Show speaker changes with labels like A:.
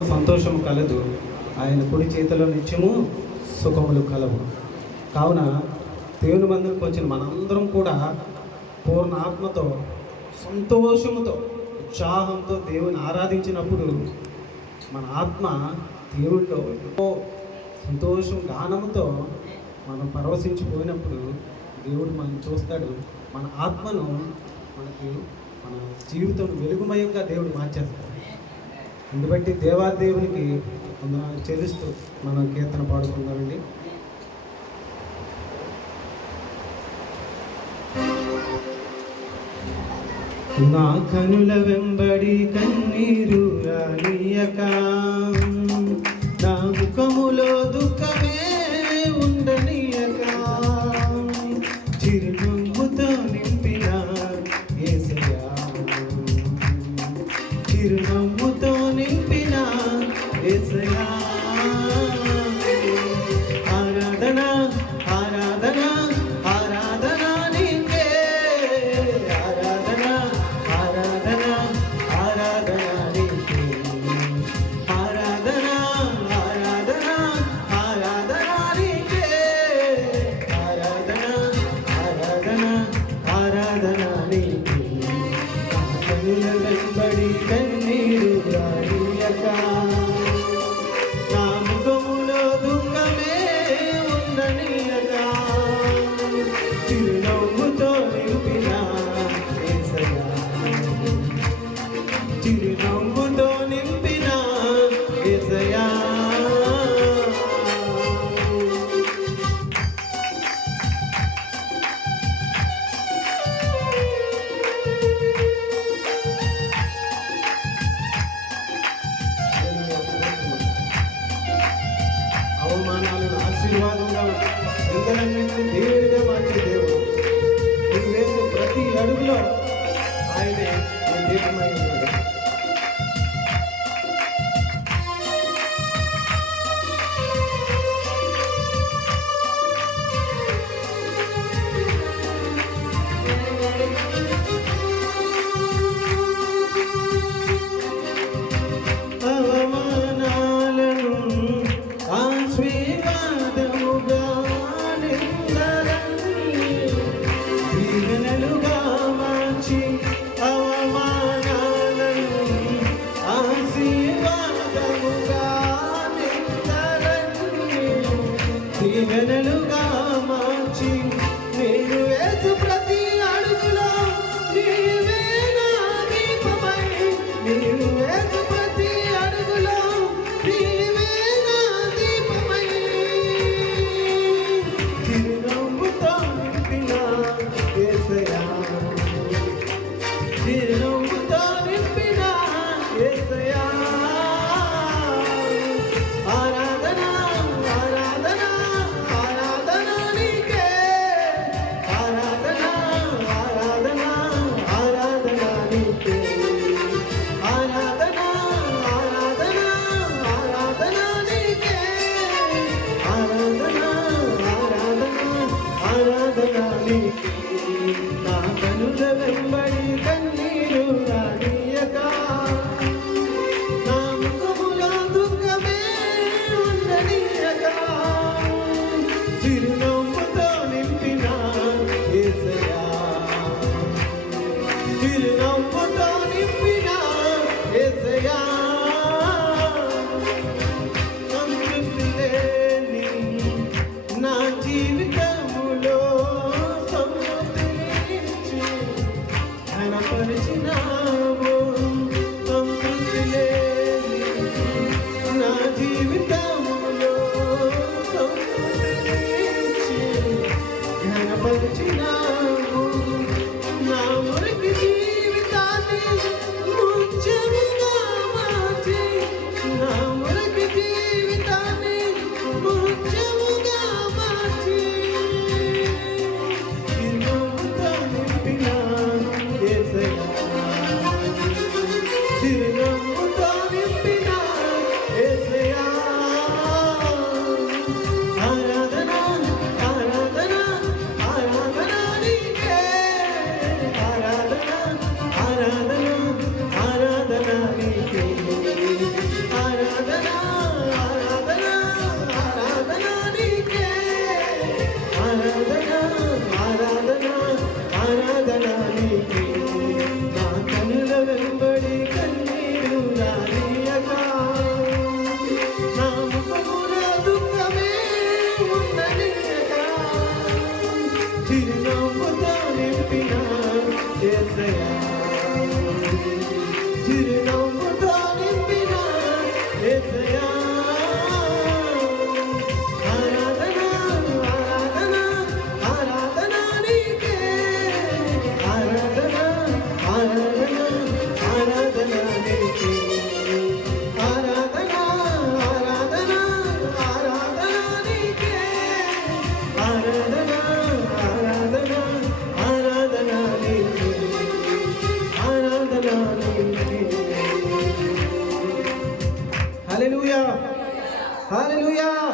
A: సంతోషము కలదు. ఆయన కుడి చేతిలో నిత్యము సుఖములు కలవు. కావున దేవుని మందిరికి వచ్చిన మనందరం కూడా పూర్ణ ఆత్మతో సంతోషముతో ఉత్సాహంతో దేవుని ఆరాధించినప్పుడు మన ఆత్మ దేవుడిలో ఎంతో సంతోషం గానముతో మనం పరవశించిపోయినప్పుడు దేవుడు మనం చూస్తాడు. మన ఆత్మను మనకి మన జీవితం వెలుగుమయంగా దేవుడు మార్చేస్తాడు. అందుబట్టి దేవాదేవునికి వందనాలు చెల్లిస్తూ మనం కీర్తన పాడుకుందామండి. నా కనుల వెంబడి కన్నీరు రానియక నా ముఖములో దుఃఖమే ఉండనీయక చిరునవ్వుతో నింపిన ఏసయా చిరునవ్వుతో It's the happy. Hallelujah.